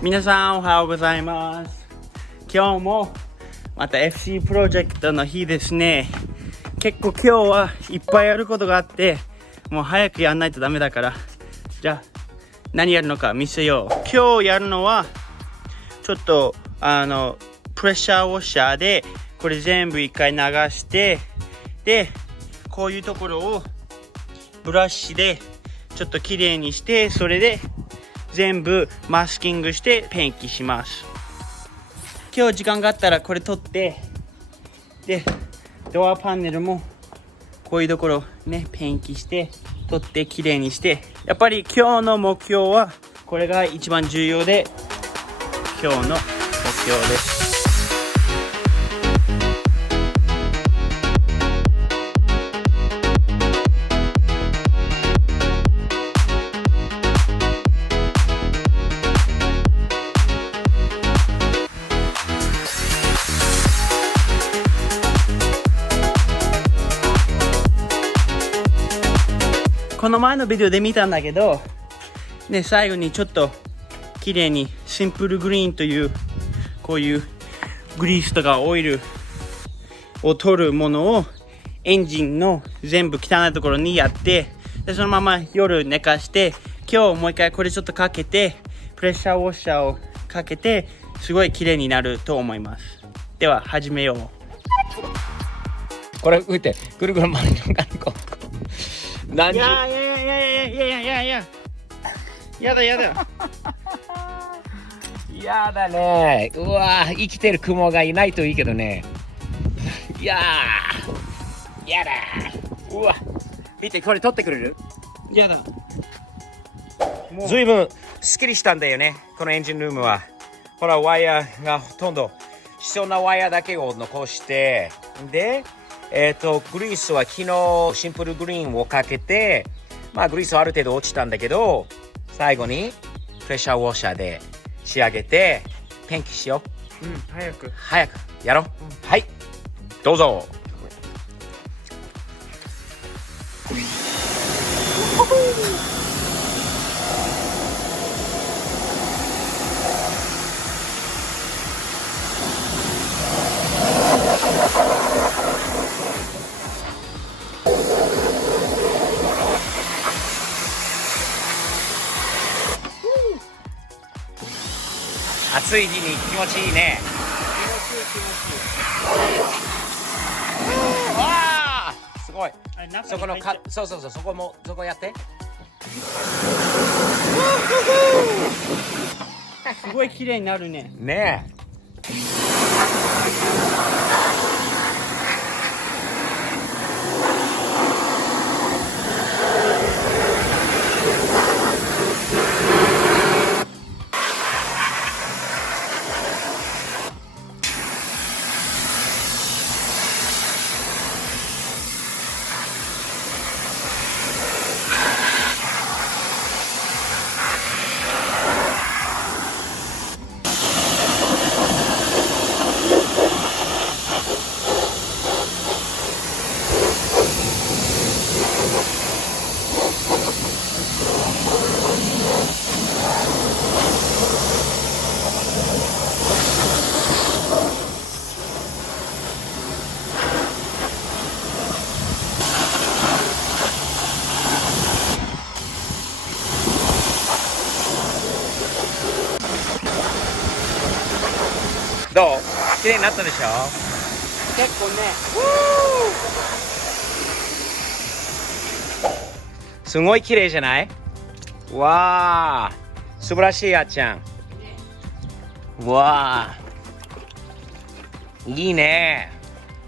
皆さんおはようございます。今日もまた FC プロジェクトの日ですね。結構今日はいっぱいやることがあって、もう早くやんないとダメだから、じゃあ何やるのか見せよう。今日やるのはちょっとプレッシャーウォッシャーでこれ全部一回流して、でこういうところをブラシでちょっときれいにして、それで全部マスキングしてペンキします。今日時間があったらこれ取って、でドアパネルもこういうところねペンキして取ってきれいにして、やっぱり今日の目標はこれが一番重要で、今日の目標です。この前のビデオで見たんだけど、ね、最後にちょっと綺麗にシンプルグリーンというこういうグリースとかオイルを取るものをエンジンの全部汚いところにやって、でそのまま夜寝かして、今日もう一回これちょっとかけてプレッシャーウォッシャーをかけてすごい綺麗になると思います。では始めよう。これ浮いてぐるぐる回りながらこう何十いやだやだね。うわー、生きてる雲がいないといいけどね。いやー、やだー。うわ、見て、これ取ってくれる？やだ。ずいぶんすっきりしたんだよね、このエンジンルームは。ほら、ワイヤーがほとんど必要なワイヤーだけを残して、でグリースは昨日シンプルグリーンをかけて、まあグリースはある程度落ちたんだけど、最後にプレッシャーウォッシャーで仕上げてペンキしよう。早くやろう。はい、どうぞ。暑い日に気持ちいいね。わあ、すごい。そこのそうそこもそこやって。すごい綺麗になるね。ねえ。どう？綺麗になったでしょ？結構ね。すごい綺麗じゃない？わあ、素晴らしいあっちゃん。わあ、いいね。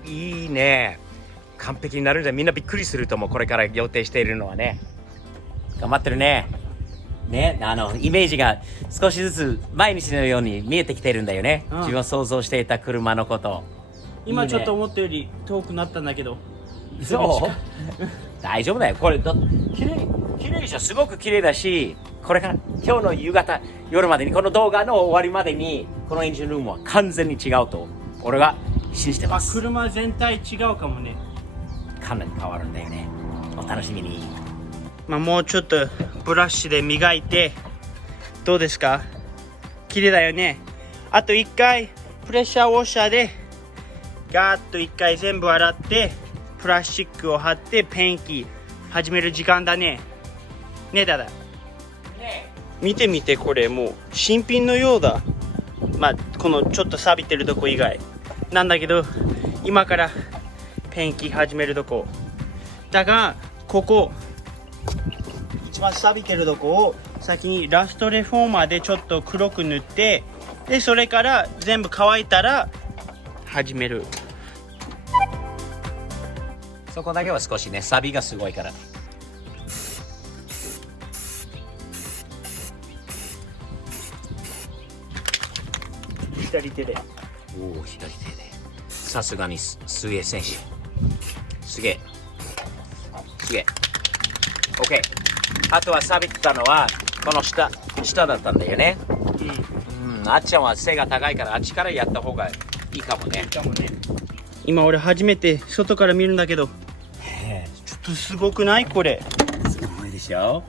いいね。完璧になるんじゃみんなびっくりすると思う。これから予定しているのはね。頑張ってるね。ね、イメージが少しずつ毎日のように見えてきてるんだよね。自分が想像していた車のこと。今ちょっと思ったより遠くなったんだけど。そう大丈夫だよ。これ綺麗じゃすごく綺麗だし、これから今日の夕方夜までにこの動画の終わりまでにこのエンジンルームは完全に違うと俺は信じてます。車全体違うかもね。かなり変わるんだよね。お楽しみに。もうちょっとブラシで磨いて、どうですか？綺麗だよね。あと1回プレッシャーウォッシャーでガーッと1回全部洗ってプラスチックを貼ってペンキ始める時間だね。ねだだ。見てみて、これもう新品のようだ。まあこのちょっと錆びてるとこ以外なんだけど、今からペンキ始めるとこだが、ここ一番錆びてるとこを先にラストレフォーマーでちょっと黒く塗って、でそれから全部乾いたら始める。そこだけは少しね、サビがすごいからね。左手で。おお、左手で。さすがに水泳選手。すげえ。すげえ。OK。あとは錆びてたのは、この下だったんだよね。あっちゃんは背が高いから、あっちからやった方がいいかもね。今俺初めて外から見るんだけど、ちょっとすごくないこれ。すごいでしょ。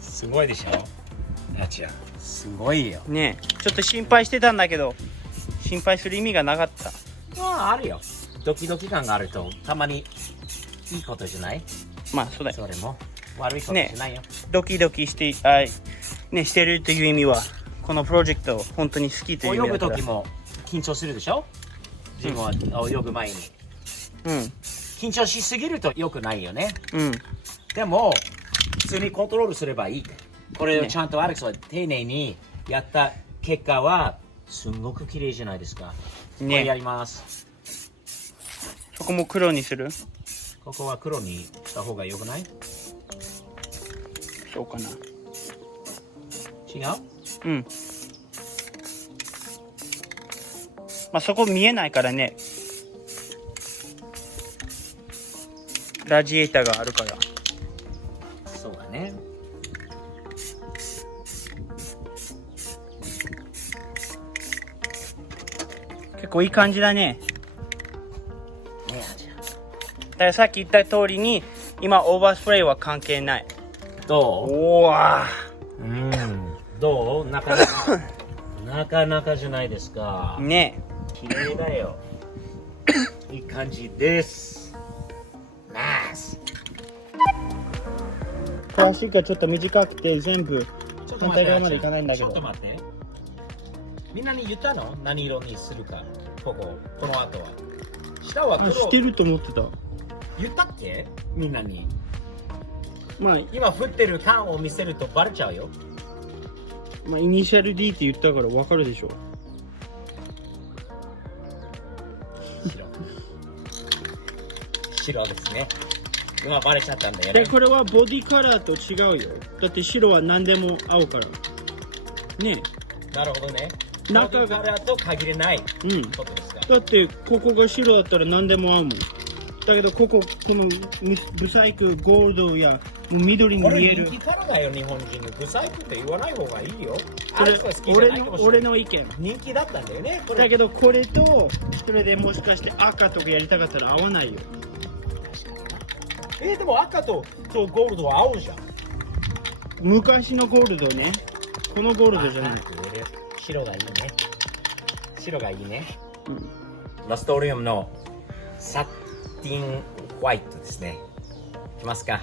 すごいでしょ。あっちゃん、すごいよ。ねえ、ちょっと心配してたんだけど、心配する意味がなかった。まあ、あるよ。ドキドキ感があると、たまにいいことじゃない？まあそうだよ。それも悪いことじゃないよ。ドキドキしてしてるという意味は、このプロジェクトを本当に好きという意味だから。泳ぐ時も緊張するでしょ。自分は泳ぐ前に。緊張しすぎると良くないよね。でも普通にコントロールすればいい。これをちゃんとアレックスは丁寧にやった結果はすんごく綺麗じゃないですか。これやります。そこも黒にする？ここは黒にした方が良くない？そうかな。違う？まあそこ見えないからね。ラジエーターがあるから。そうだね。結構いい感じだね。だからさっき言った通りに、今オーバースプレーは関係ない。どう？おわどう？なかなかなかなかじゃないですか。ね。綺麗だよ。いい感じです。ナイス。プラスチックがちょっと短くて全部反対側までいかないんだけど。ちょっと待って。みんなに言ったの？何色にするか。この後は。下は黒。してると思ってた。言ったっけ？みんなに。まあ今振ってる缶を見せるとバレちゃうよ。まあイニシャル D って言ったから分かるでしょ。白ですね。今バレちゃったんだよね。でこれはボディカラーと違うよ。だって白は何でも合うからね。なるほどね。中がボディカラーと限れないことですか。だってここが白だったら何でも合うもん。だけどこのブサイクゴールドやもう緑に見える。人気カラーだよ。日本人のブサイクって言わない方がいいよ。それ俺の意見。人気だったんだよね。だけどこれとそれでもしかして赤とかやりたかったら合わないよ。でも赤とゴールドは合うじゃん。昔のゴールドね。このゴールドじゃない。白がいいね。白がいいね。ラストリウムのサティンホワイトですね。いきますか。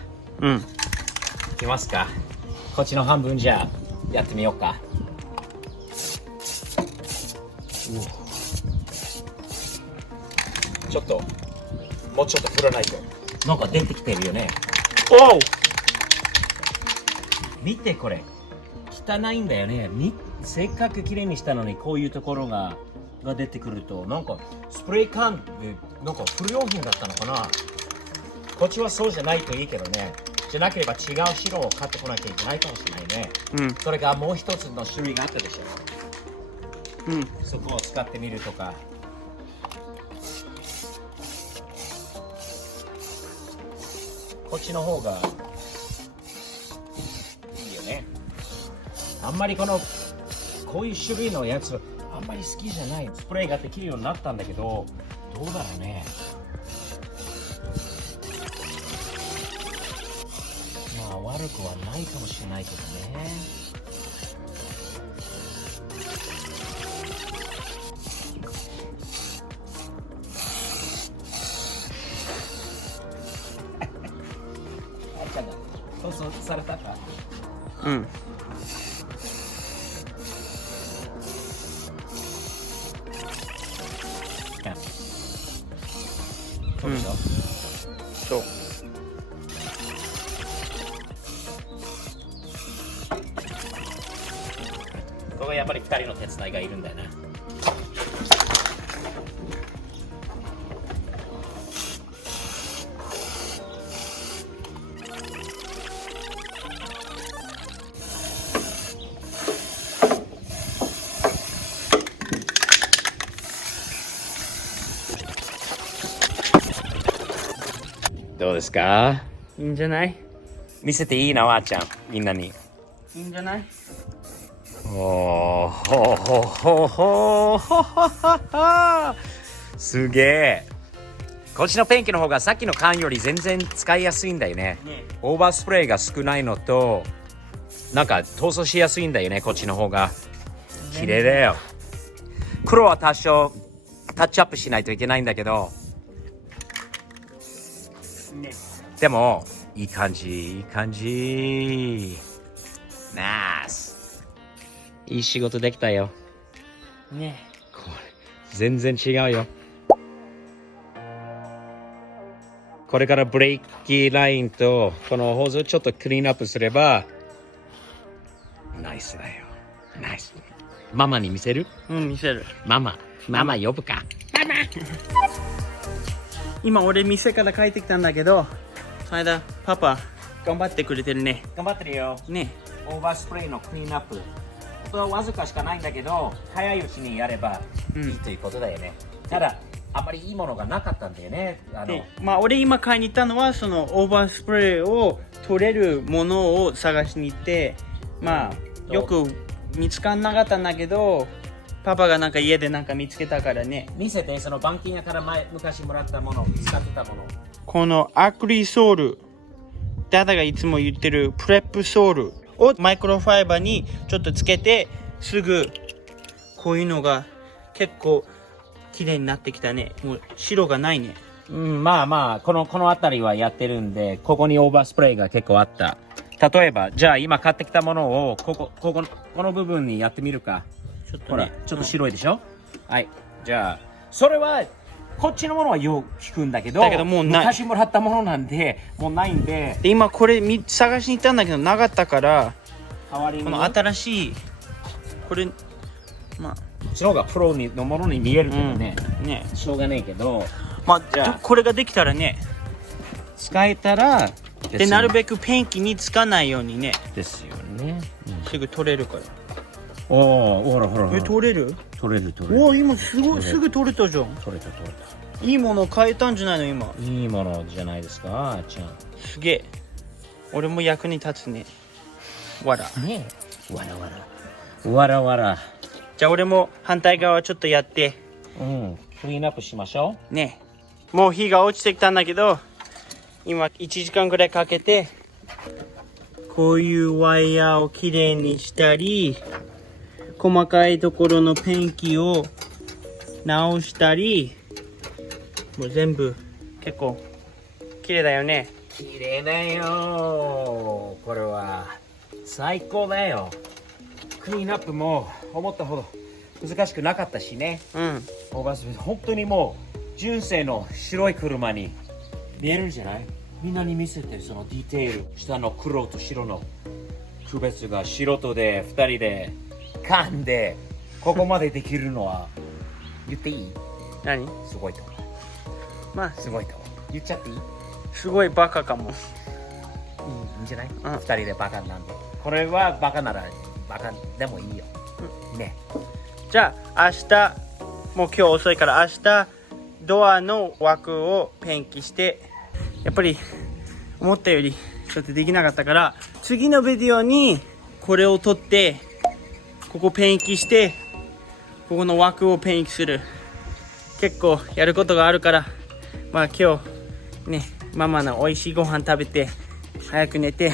いきますか。こっちの半分じゃあやってみようか。ちょっともうちょっと振らないと。なんか出てきてるよね。おう。見てこれ。汚いんだよね。せっかく綺麗にしたのにこういうところが出てくると、なんかスプレー缶でなんか不良品だったのかな。こっちはそうじゃないといいけどね。じゃなければ違う白を買ってこなきゃいけないかもしれないね。それがもう一つの種類があったでしょ。そこを使ってみるとか。こっちの方がいいよね。あんまりこういう種類のやつあんまり好きじゃない。スプレーができるようになったんだけど、どうだろうね。まあ悪くはないかもしれないけどね。送されたか。うん。そうでしょ。そう。ここやっぱり2人の手伝いがいるんだよね。どうですか？いいんじゃない？見せていいな、わーちゃん。みんなに。いいんじゃない？おーほほほほほほほ。すげえ。こっちのペンキの方がさっきの缶より全然使いやすいんだよね。オーバースプレーが少ないのと、なんか塗装しやすいんだよね、こっちの方が。綺麗だよ。黒は多少タッチアップしないといけないんだけど、でもいい感じ、いい感じ。ナイス。いい仕事できたよ。ね。これ全然違うよ。これからブレーキラインとこのホーズちょっとクリーンアップすればナイスだよ。ナイス。ママに見せる？うん、見せる。ママ呼ぶか。ママ。今俺店から帰ってきたんだけど、その間パパ頑張ってくれてるね。頑張ってるよ。ね。オーバースプレーのクリーンアップ。本当はわずかしかないんだけど、早いうちにやればいいということだよね。ただあまりいいものがなかったんだよね。まあ俺今買いに行ったのはそのオーバースプレーを取れるものを探しに行って、まあよく見つかんなかったんだけど、パパがなんか家でなんか見つけたからね。見せて、その板金屋から昔もらったもの、使ってたもの。このアクリソール、ダダがいつも言ってるプレップソールをマイクロファイバーにちょっとつけて、すぐこういうのが結構綺麗になってきたね。もう白がないね。うん、まあまあこの辺りはやってるんで、ここにオーバースプレーが結構あった。例えばじゃあ今買ってきたものをこの部分にやってみるか。ちょっとね、ほらちょっと白いでしょ。はい、じゃあそれはこっちのものはよく聞くんだけど、もうない。昔もらったものなんでもうないんで。で今これ探しに行ったんだけどなかったから、代わりにこの新しいこれ、まあこっちの方がプロのものに見えるけどね、ね、しょうがないけど、まあじゃあこれができたらね、使えたらでなるべくペンキにつかないようにね、ですよね、すぐ取れるから。おお、ほらほら、取れる？取れる。おお、今すごいすぐ取れたじゃん。取れた。いいもの買えたんじゃないの今。いいものじゃないですか、あーちゃん。すげえ。俺も役に立つね。わら。ねえ。わら。じゃあ俺も反対側ちょっとやって。うん。クリーンアップしましょう。ね。もう火が落ちてきたんだけど、今1時間くらいかけて、こういうワイヤーをきれいにしたり、細かいところのペンキを直したり、もう全部結構綺麗だよね。綺麗だよ。これは最高だよ。クリーンアップも思ったほど難しくなかったしね。うん。オーバースプレー本当にもう純正の白い車に見えるんじゃない？みんなに見せて、そのディテール、下の黒と白の区別が素人で2人で噛んでここまでできるのは言っていい？何？すごいと思う。まあすごいと思う。言っちゃっていい？すごいバカかも。いいんじゃない？ん2人でバカなんで。これはバカならバカでもいいよ。ね。じゃあ明日、もう今日遅いから明日ドアの枠をペンキして、やっぱり思ったよりちょっとできなかったから、次のビデオにこれを撮ってここペンキして、ここの枠をペンキする。結構やることがあるから、まあ今日ね、ママの美味しいご飯食べて早く寝て、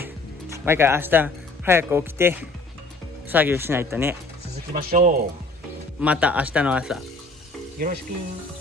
毎回明日早く起きて作業しないとね。続きましょまた明日の朝う。よろしく。